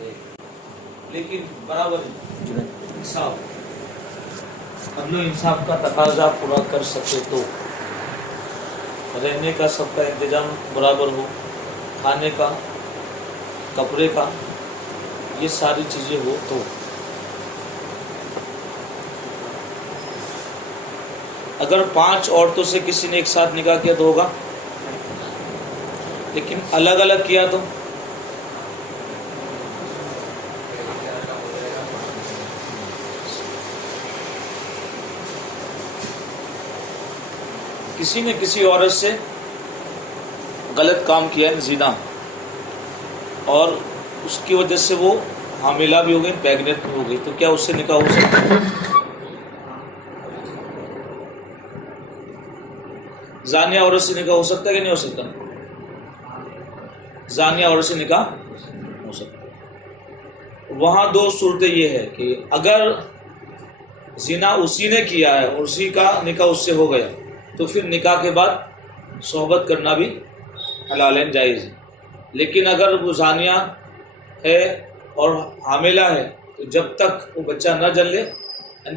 لیکن برابر انصاف، عدل و انصاف کا تقاضا پورا کر سکے تو رہنے کا سب کا انتظام برابر ہو، کھانے کا، کپڑے کا، یہ ساری چیزیں ہو تو اگر 5 عورتوں سے کسی نے ایک ساتھ نکاح کیا تو ہوگا، لیکن الگ الگ کیا تو کسی نے کسی عورت سے غلط کام کیا ہے، زنا، اور اس کی وجہ سے وہ حاملہ بھی ہو گئی، پیگنٹ بھی ہو گئی، تو کیا اس سے نکاح ہو سکتا ہے؟ زانیہ عورت سے نکاح ہو سکتا ہے کہ نہیں ہو سکتا؟ زانیہ عورت سے نکاح ہو سکتا ہے۔ وہاں 2 صورتیں یہ ہے کہ اگر زنا اسی نے کیا ہے اور اسی کا نکاح اس سے ہو گیا تو پھر نکاح کے بعد صحبت کرنا بھی حلال ہے، جائز ہے، لیکن اگر وہ زانیہ ہے اور حاملہ ہے تو جب تک وہ بچہ نہ جن لے،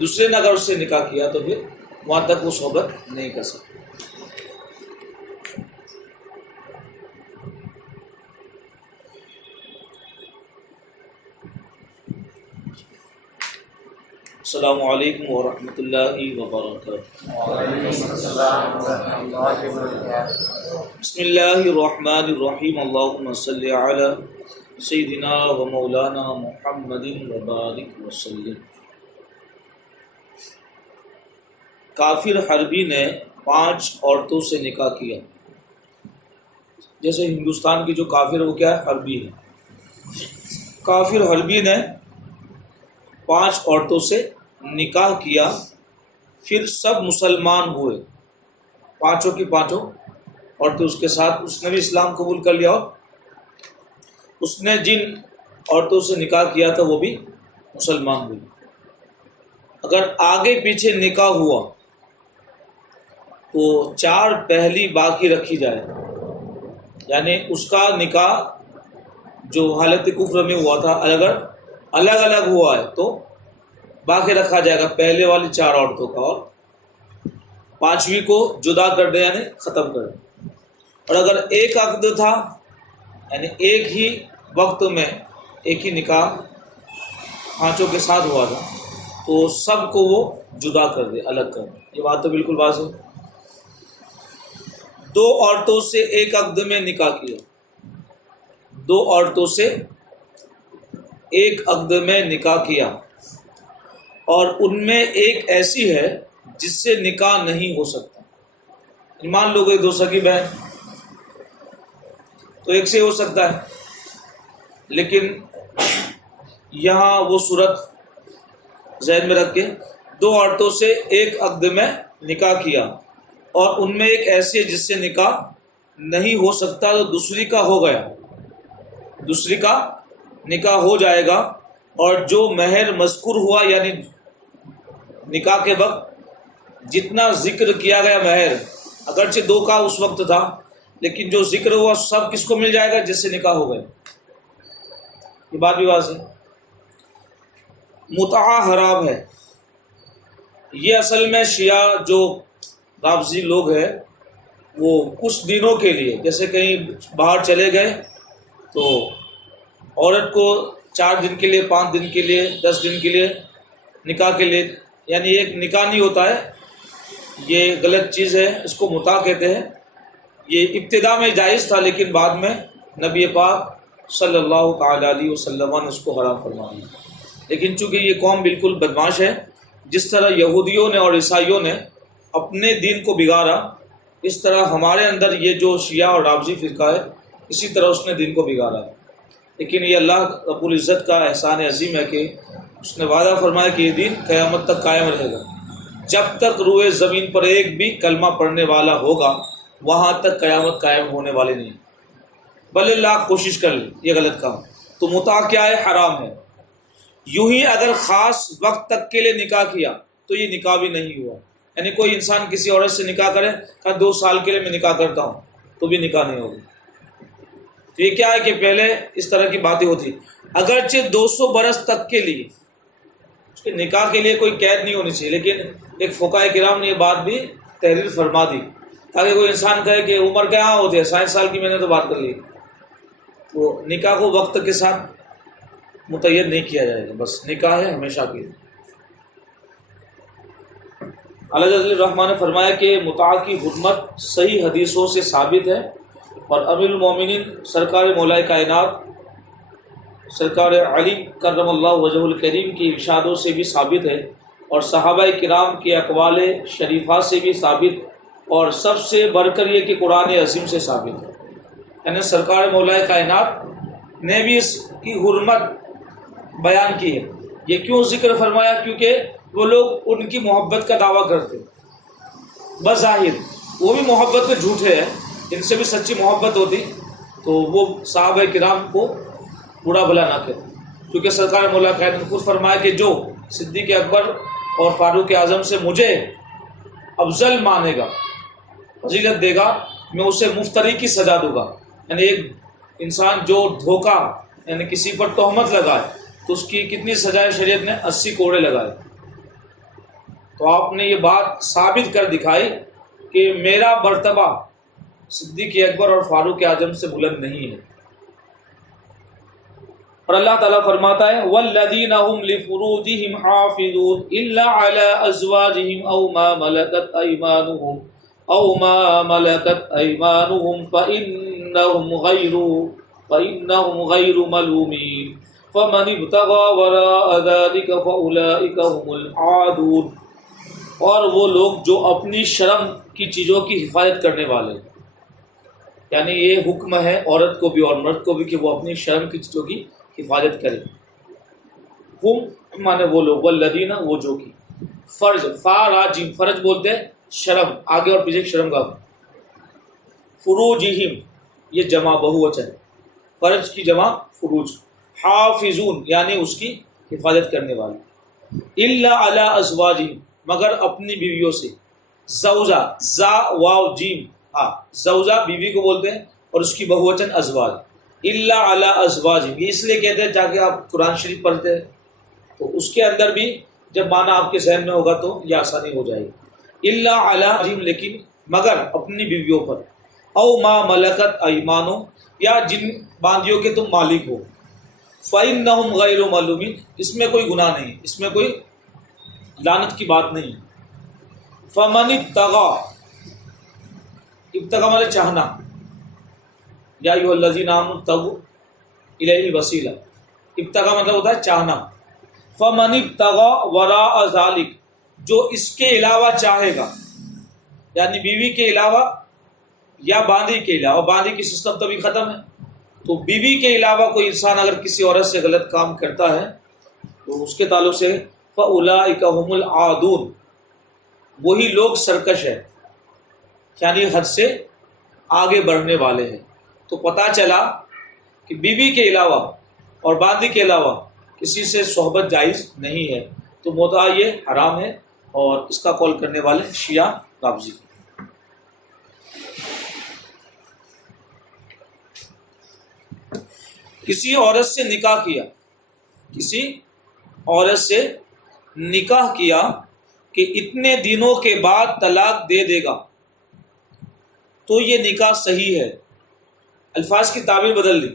دوسرے نے اگر اس سے نکاح کیا تو پھر وہاں تک وہ صحبت نہیں کر سکتے۔ السلام علیکم ورحمۃ اللہ وبرکاتہ۔ بسم اللہ الرحمن الرحیم، اللہم صلی علی سیدنا و مولانا محمد وبارک وسلم۔ کافر حربی نے 5 عورتوں سے نکاح کیا، جیسے ہندوستان کی جو کافر وہ کیا ہے؟ حربی ہے۔ کافر حربی نے 5 عورتوں سے نکاح کیا، پھر سب مسلمان ہوئے، 5 کی 5 عورتیں اس کے ساتھ، اس نے بھی اسلام قبول کر لیا اور اس نے جن عورتوں سے نکاح کیا تھا وہ بھی مسلمان ہوئی۔ اگر آگے پیچھے نکاح ہوا تو 4 پہلی باقی رکھی جائے، یعنی اس کا نکاح جو حالت کفر میں ہوا تھا اگر الگ الگ ہوا ہے تو باقی رکھا جائے گا پہلے والی 4 عورتوں کا، اور 5ویں کو جدا کر دے یعنی ختم کر دے۔ اور اگر ایک عقد تھا یعنی ایک ہی وقت میں ایک ہی نکاح 5 کے ساتھ ہوا تھا تو سب کو وہ جدا کر دے، الگ کر دے۔ یہ بات تو بالکل واضح ہے۔ 2 عورتوں سے ایک عقد میں نکاح کیا، 2 عورتوں سے ایک عقد میں نکاح کیا، اور ان میں ایک ایسی ہے جس سے نکاح نہیں ہو سکتا۔ مان لو گے 2 سگی بہن تو ایک سے ہو سکتا ہے، لیکن یہاں وہ صورت ذہن میں رکھ کے 2 عورتوں سے ایک عقد میں نکاح کیا اور ان میں ایک ایسی ہے جس سے نکاح نہیں ہو سکتا، تو دوسری کا ہو گیا، دوسری کا نکاح ہو جائے گا، اور جو مہر مذکور ہوا یعنی نکاح کے وقت جتنا ذکر کیا گیا مہر، اگرچہ 2 کا اس وقت تھا لیکن جو ذکر ہوا سب کس کو مل جائے گا؟ جس سے نکاح ہو گیا۔ یہ بات بھی واضح ہے۔ متعہ حرام ہے، یہ اصل میں شیعہ جو رافضی لوگ ہیں وہ کچھ دنوں کے لیے، جیسے کہیں باہر چلے گئے تو عورت کو 4 دن کے لیے، 5 دن کے لیے، 10 دن کے لیے نکاح کے لیے، یعنی ایک نکاح نہیں ہوتا ہے، یہ غلط چیز ہے، اس کو متاع کہتے ہیں۔ یہ ابتدا میں جائز تھا لیکن بعد میں نبی پاک صلی اللہ تعالی علیہ وسلم نے اس کو حرام فرما دیا۔ لیکن چونکہ یہ قوم بالکل بدمعاش ہے، جس طرح یہودیوں نے اور عیسائیوں نے اپنے دین کو بگاڑا، اس طرح ہمارے اندر یہ جو شیعہ اور رافضی فرقہ ہے اسی طرح اس نے دین کو بگاڑا۔ لیکن یہ اللہ رب العزت کا احسان عظیم ہے کہ اس نے وعدہ فرمایا کہ یہ دین قیامت تک قائم رہے گا، جب تک روئے زمین پر ایک بھی کلمہ پڑھنے والا ہوگا وہاں تک قیامت قائم ہونے والی نہیں، بھلے لاکھ کوشش کر لے، یہ غلط کام۔ تو متاع کیا ہے؟ حرام ہے۔ یوں ہی اگر خاص وقت تک کے لیے نکاح کیا تو یہ نکاح بھی نہیں ہوا، یعنی کوئی انسان کسی عورت سے نکاح کرے کہ 2 سال کے لیے میں نکاح کرتا ہوں تو بھی نکاح نہیں ہوگا۔ تو یہ کیا ہے کہ پہلے اس طرح کی باتیں ہوتی، اگرچہ 200 برس تک کے لیے اس کے نکاح کے لیے کوئی قید نہیں ہونی چاہیے، لیکن ایک فقہاء کرام نے یہ بات بھی تحریر فرما دی تاکہ کوئی انسان کہے کہ عمر کیا ہوتی ہے 60 سال کی، میں نے تو بات کر لی، تو نکاح کو وقت کے ساتھ متعین نہیں کیا جائے گا، بس نکاح ہے ہمیشہ کے لیے۔ اللہ جل الرحمٰن نے فرمایا کہ متاع کی حرمت صحیح حدیثوں سے ثابت ہے، اور امیر المومنین سرکار مولا کائنات سرکار علی کرم اللہ وجہ الکریم کی ارشادوں سے بھی ثابت ہے، اور صحابہ کرام کے اقوال شریفہ سے بھی ثابت، اور سب سے بڑھ کر یہ کہ قرآن عظیم سے ثابت ہے۔ یعنی سرکار مولا کائنات نے بھی اس کی حرمت بیان کی ہے۔ یہ کیوں ذکر فرمایا؟ کیونکہ وہ لوگ ان کی محبت کا دعویٰ کرتے بظاہر، وہ بھی محبت کے جھوٹے ہیں، ان سے بھی سچی محبت ہوتی تو وہ صحابہ کرام کو برا بھلا نہ کرتے، کیونکہ سرکار مولا کائنات نے خود فرمایا کہ جو صدیق اکبر اور فاروق اعظم سے مجھے افضل مانے گا، فضیلت دے گا، میں اسے مفتری کی سزا دوں گا۔ یعنی ایک انسان جو دھوکہ یعنی کسی پر تہمت لگائے تو اس کی کتنی سزائے شریعت نے 80 کوڑے لگائے۔ تو آپ نے یہ بات ثابت کر دکھائی کہ میرا مرتبہ صدیق اکبر اور فاروق اعظم سے بلند نہیں ہے۔ اور اللہ تعالیٰ فرماتا ہے والذین هم لفروجهم حافظون الا على ازواجهم او ما ملكت ايمانهم فانهم غير ملومين فمن ابتغى وراء ذلك فاولئك هم العادون۔ اور وہ لوگ جو اپنی شرم کی چیزوں کی حفاظت کرنے والے، یعنی یہ حکم ہے عورت کو بھی اور مرد کو بھی کہ وہ اپنی شرم کی چیزوں کی حفاظت کرے۔ ہم مانے وہ لوگ، والذین وہ جو کی، فرج فاراجیم، فرج بولتے ہیں شرم، آگے اور پیچھے شرم کا، فروجہم یہ جمع بہووچن، فرج کی جمع فروج، حافظون یعنی اس کی حفاظت کرنے والے، الا علی ازواجہم مگر اپنی بیویوں سے، زوجہ زا واو جیم زوجہ بیوی کو بولتے ہیں، اور اس کی بہووچن ازواج، الا علی ازواجہم، یہ اس لیے کہتے ہیں تاکہ آپ قرآن شریف پڑھتے ہیں تو اس کے اندر بھی جب معنی آپ کے ذہن میں ہوگا تو یہ آسانی ہو جائے گی۔ الا علی ازواجہم لیکن مگر اپنی بیویوں پر، او ما ملکت ایمانہم یا جن باندیوں کے تم مالک ہو، فإنہم غیر ملومین اس میں کوئی گناہ نہیں، اس میں کوئی لعنت کی بات نہیں۔ فمن ابتغى، ابتغى مطلب چاہنا، یا ایھا الذین آمنوا ابتغوا الیہ الوسیلہ، ابتغى مطلب ہوتا ہے چاہنا۔ فمن ابتغى وراء ذلک جو اس کے علاوہ چاہے گا، یعنی بیوی کے علاوہ یا باندی کے علاوہ، باندی کی سسٹم تو بھی ختم ہے، تو بیوی کے علاوہ کوئی انسان اگر کسی عورت سے غلط کام کرتا ہے تو اس کے تعلق سے فاولئک هم العادون، وہی لوگ سرکش ہے، یعنی حد سے آگے بڑھنے والے ہیں۔ تو پتہ چلا کہ بیوی کے علاوہ اور باندی کے علاوہ کسی سے صحبت جائز نہیں ہے، تو متع یہ حرام ہے، اور اس کا قول کرنے والے شیعہ رافضی۔ کسی عورت سے نکاح کیا، کسی عورت سے نکاح کیا کہ اتنے دنوں کے بعد طلاق دے دے گا تو یہ نکاح صحیح ہے۔ الفاظ کی تعبیر بدل دی،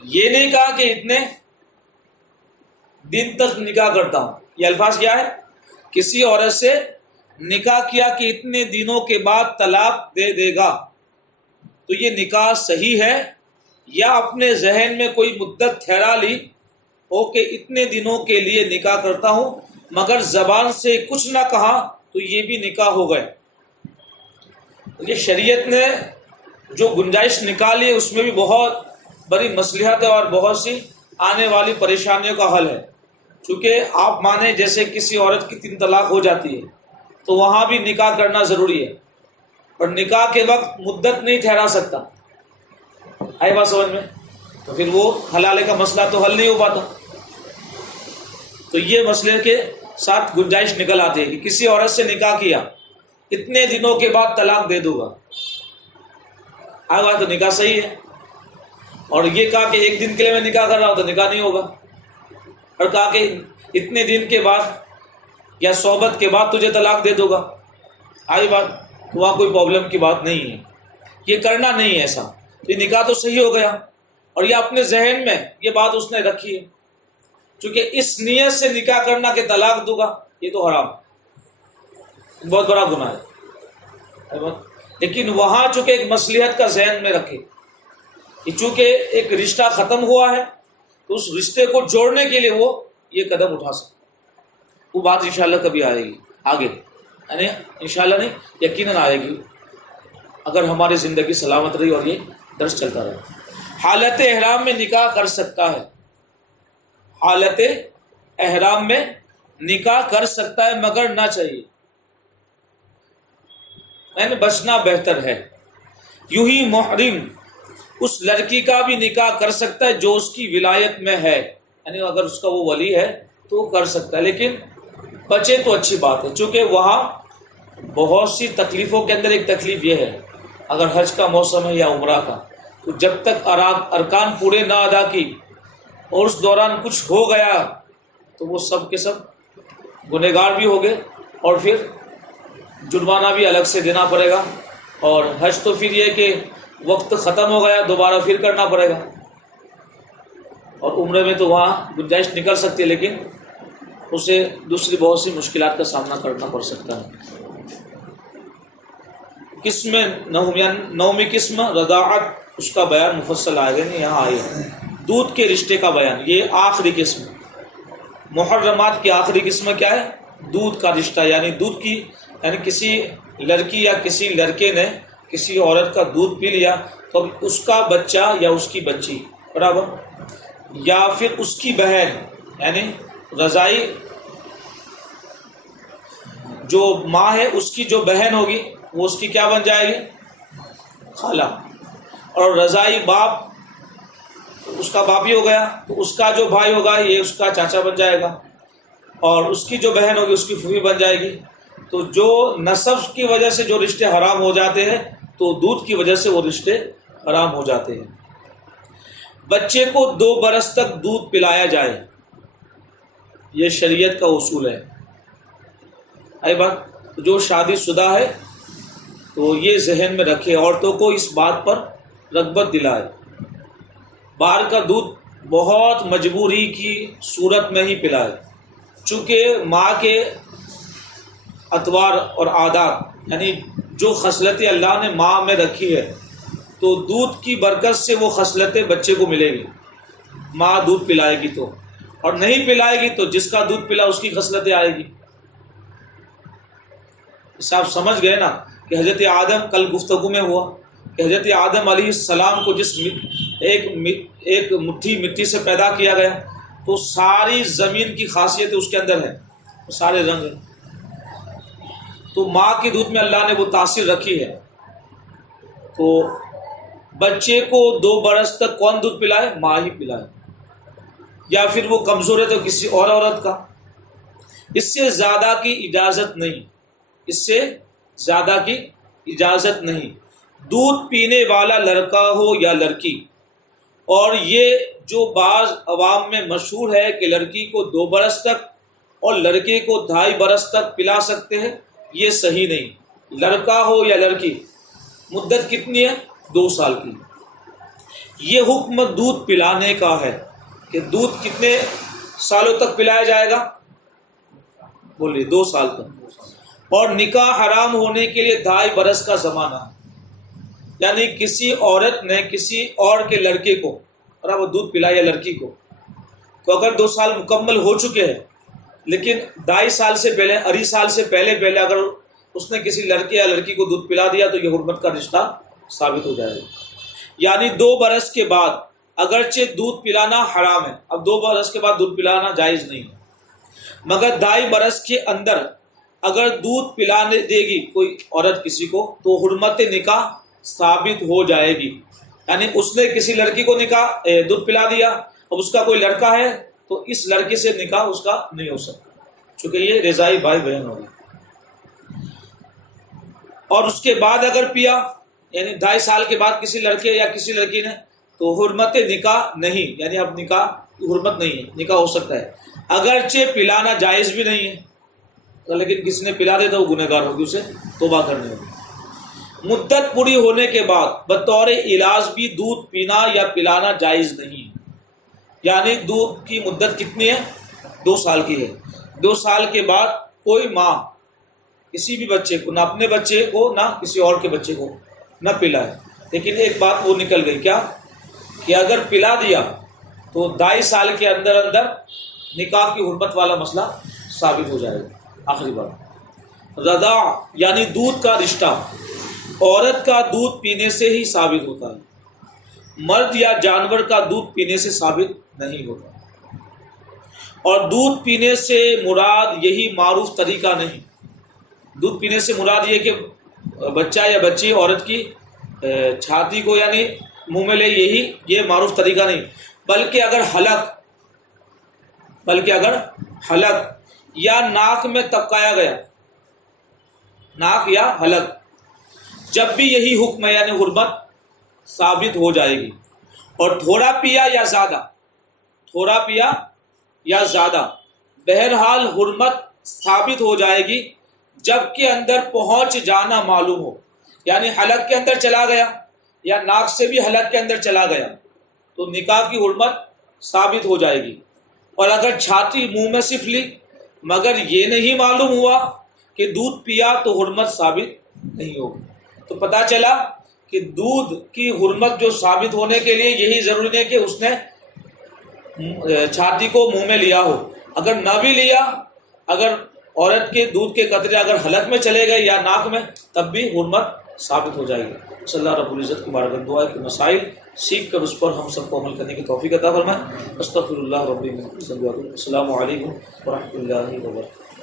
یہ نہیں کہا کہ اتنے دن تک نکاح کرتا ہوں، یہ الفاظ کیا ہے؟ کسی عورت سے نکاح کیا کہ اتنے دنوں کے بعد طلاق دے دے گا تو یہ نکاح صحیح ہے، یا اپنے ذہن میں کوئی مدت ٹھہرا لی ہو کہ اتنے دنوں کے لیے نکاح کرتا ہوں مگر زبان سے کچھ نہ کہا تو یہ بھی نکاح ہو گئے۔ یہ شریعت نے جو گنجائش نکالی اس میں بھی بہت بڑی مصلحت ہے اور بہت سی آنے والی پریشانیوں کا حل ہے۔ چونکہ آپ مانیں جیسے کسی عورت کی 3 طلاق ہو جاتی ہے تو وہاں بھی نکاح کرنا ضروری ہے، اور نکاح کے وقت مدت نہیں ٹھہرا سکتا، آئی بات سمجھ میں؟ تو پھر وہ حلالے کا مسئلہ تو حل نہیں ہو پاتا۔ تو یہ مسئلے کے ساتھ گنجائش نکل آتی ہے کہ کسی عورت سے نکاح کیا اتنے دنوں کے بعد طلاق دے دوں گا، آگے بات تو نکاح صحیح ہے، اور یہ کہا کہ ایک دن کے لیے میں نکاح کر رہا ہوں تو نکاح نہیں ہوگا، اور کہا کہ اتنے دن کے بعد یا صحبت کے بعد تجھے طلاق دے دوں گا، آئی بات، تو وہاں کوئی پرابلم کی بات نہیں ہے، یہ کرنا نہیں ہے ایسا، یہ نکاح تو صحیح ہو گیا، اور یہ اپنے ذہن میں یہ بات اس نے رکھی ہے، چونکہ اس نیت سے نکاح کرنا کہ طلاق دوں گا، یہ تو حرام، بہت بڑا گناہ ہے، لیکن وہاں چونکہ ایک مصلحت کا ذہن میں رکھے کہ چونکہ ایک رشتہ ختم ہوا ہے تو اس رشتے کو جوڑنے کے لیے وہ یہ قدم اٹھا سکتا، وہ بات انشاءاللہ کبھی آئے گی آگے، یعنی انشاءاللہ نہیں، یقیناً آئے گی اگر ہماری زندگی سلامت رہی اور یہ درس چلتا رہا۔ حالت احرام میں نکاح کر سکتا ہے، حالت احرام میں نکاح کر سکتا ہے مگر نہ چاہیے، یعنی بچنا بہتر ہے۔ یوں ہی محرم اس لڑکی کا بھی نکاح کر سکتا ہے جو اس کی ولایت میں ہے، یعنی اگر اس کا وہ ولی ہے تو وہ کر سکتا ہے، لیکن بچے تو اچھی بات ہے، چونکہ وہاں بہت سی تکلیفوں کے اندر ایک تکلیف یہ ہے، اگر حج کا موسم ہے یا عمرہ کا، تو جب تک ارکان پورے نہ ادا کی اور اس دوران کچھ ہو گیا تو وہ سب کے سب گنہگار بھی ہو گئے، اور پھر جرمانہ بھی الگ سے دینا پڑے گا، اور حج تو پھر یہ کہ وقت ختم ہو گیا دوبارہ پھر کرنا پڑے گا، اور عمرے میں تو وہاں گنجائش نکل سکتی ہے لیکن اسے دوسری بہت سی مشکلات کا سامنا کرنا پڑ سکتا ہے۔ قسم نومی قسم رضاعت، اس کا بیان مفصل آئے گا، نہیں یہاں آئے گا، دودھ کے رشتے کا بیان، یہ آخری قسم، محرمات کی آخری قسم کیا ہے؟ دودھ کا رشتہ، یعنی دودھ کی، یعنی کسی لڑکی یا کسی لڑکے نے کسی عورت کا دودھ پی لیا تو اس کا بچہ یا اس کی بچی برابر، یا پھر اس کی بہن، یعنی رضائی جو ماں ہے اس کی جو بہن ہوگی وہ اس کی کیا بن جائے گی؟ خالہ، اور رضائی باپ اس کا باپ ہی ہو گیا تو اس کا جو بھائی ہوگا یہ اس کا چاچا بن جائے گا، اور اس کی جو بہن ہوگی اس کی پھوپھی بن جائے گی۔ تو جو نسب کی وجہ سے جو رشتے حرام ہو جاتے ہیں تو دودھ کی وجہ سے وہ رشتے حرام ہو جاتے ہیں۔ بچے کو 2 برس تک دودھ پلایا جائے، یہ شریعت کا اصول ہے، آئی بات، جو شادی شدہ ہے تو یہ ذہن میں رکھے، عورتوں کو اس بات پر رغبت دلائے، باہر کا دودھ بہت مجبوری کی صورت میں ہی پلائے، چونکہ ماں کے اطوار اور عادات، یعنی جو خصلتیں اللہ نے ماں میں رکھی ہے تو دودھ کی برکت سے وہ خصلتیں بچے کو ملے گی، ماں دودھ پلائے گی تو، اور نہیں پلائے گی تو جس کا دودھ پلا اس کی خصلتیں آئے گی۔ اس سے آپ سمجھ گئے نا کہ حضرت آدم، کل گفتگو میں ہوا کہ حضرت آدم علیہ السلام کو جس ایک مٹھی مٹی سے پیدا کیا گیا تو ساری زمین کی خاصیت اس کے اندر ہے، سارے رنگ ہیں، تو ماں کے دودھ میں اللہ نے وہ تاثیر رکھی ہے، تو بچے کو 2 برس تک کون دودھ پلائے؟ ماں ہی پلائے، یا پھر وہ کمزور ہے تو کسی اور عورت کا، اس سے زیادہ کی اجازت نہیں، اس سے زیادہ کی اجازت نہیں، دودھ پینے والا لڑکا ہو یا لڑکی، اور یہ جو بعض عوام میں مشہور ہے کہ لڑکی کو 2 برس تک اور لڑکے کو 2.5 برس تک پلا سکتے ہیں، یہ صحیح نہیں، لڑکا ہو یا لڑکی، مدت کتنی ہے؟ 2 سال کی۔ یہ حکم دودھ پلانے کا ہے کہ دودھ کتنے سالوں تک پلایا جائے گا؟ بولیے 2 سال تک، اور نکاح حرام ہونے کے لیے 2.5 برس کا زمانہ، یعنی کسی عورت نے کسی اور کے لڑکے کو برابر دودھ پلایا لڑکی کو، تو اگر 2 سال مکمل ہو چکے ہیں لیکن 2.5 سال سے پہلے، 2.5 سال سے پہلے اگر اس نے کسی لڑکے یا لڑکی کو دودھ پلا دیا تو یہ حرمت کا رشتہ ثابت ہو جائے گا، یعنی 2 برس کے بعد اگرچہ دودھ پلانا حرام ہے، اب 2 برس کے بعد دودھ پلانا جائز نہیں ہے، مگر 2.5 برس کے اندر اگر دودھ پلانے دے گی کوئی عورت کسی کو تو حرمت نکاح ثابت ہو جائے گی، یعنی اس نے کسی لڑکی کو دودھ پلا دیا، اب اس کا کوئی لڑکا ہے تو اس لڑکی سے نکاح اس کا نہیں ہو سکتا، چونکہ یہ رضائی بھائی بہن ہوگی، اور اس کے بعد اگر پیا یعنی 2.5 سال کے بعد کسی لڑکے یا کسی لڑکی نے، تو حرمت نکاح نہیں، یعنی اب نکاح کی حرمت نہیں ہے، نکاح ہو سکتا ہے، اگرچہ پلانا جائز بھی نہیں ہے، لیکن کسی نے پلا دے تو وہ گنہگار ہوگی، اسے توبہ کرنی ہوگی۔ مدت پوری ہونے کے بعد بطور علاج بھی دودھ پینا یا پلانا جائز نہیں ہے، یعنی دودھ کی مدت کتنی ہے؟ 2 سال کی ہے۔ 2 سال کے بعد کوئی ماں کسی بھی بچے کو، نہ اپنے بچے کو نہ کسی اور کے بچے کو نہ پلائے، لیکن ایک بات وہ نکل گئی، کیا کہ اگر پلا دیا تو 2.5 سال کے اندر اندر نکاح کی حرمت والا مسئلہ ثابت ہو جائے گا۔ آخری بات، رضاع یعنی دودھ کا رشتہ عورت کا دودھ پینے سے ہی ثابت ہوتا ہے، مرد یا جانور کا دودھ پینے سے ثابت نہیں ہوتا، اور دودھ پینے سے مراد یہی معروف طریقہ نہیں، دودھ پینے سے مراد یہ کہ بچہ یا بچی عورت کی چھاتی کو یعنی منہ میں لے، یہ معروف طریقہ نہیں، بلکہ اگر حلق یا ناک میں طبقایا گیا، ناک یا حلق، جب بھی یہی حکم ہے یعنی حرمت ثابت ہو جائے گی۔ اور تھوڑا پیا یا زیادہ، بہرحال حرمت ثابت ہو جائے گی جب کہ اندر پہنچ جانا معلوم ہو، یعنی حلق کے اندر چلا گیا یا ناک سے بھی حلق کے اندر چلا گیا تو نکاح کی حرمت ثابت ہو جائے گی۔ اور اگر چھاتی منہ میں صرف لی مگر یہ نہیں معلوم ہوا کہ دودھ پیا تو حرمت ثابت نہیں ہوگی۔ تو پتہ چلا کہ دودھ کی حرمت جو ثابت ہونے کے لیے یہی ضروری نہیں کہ اس نے چھاتی کو منہ میں لیا ہو، اگر نہ بھی لیا، اگر عورت کے دودھ کے قطرے اگر حلق میں چلے گئے یا ناک میں، تب بھی حرمت ثابت ہو جائے گی۔ صلی اللہ رب العزت کی بارگاہ دعا ہے کہ مسائل سیکھ کر اس پر ہم سب کو عمل کرنے کی توفیق عطا فرمائے۔ استغفر اللہ ربی من السلام علیکم ورحمۃ اللہ وبرکاتہ۔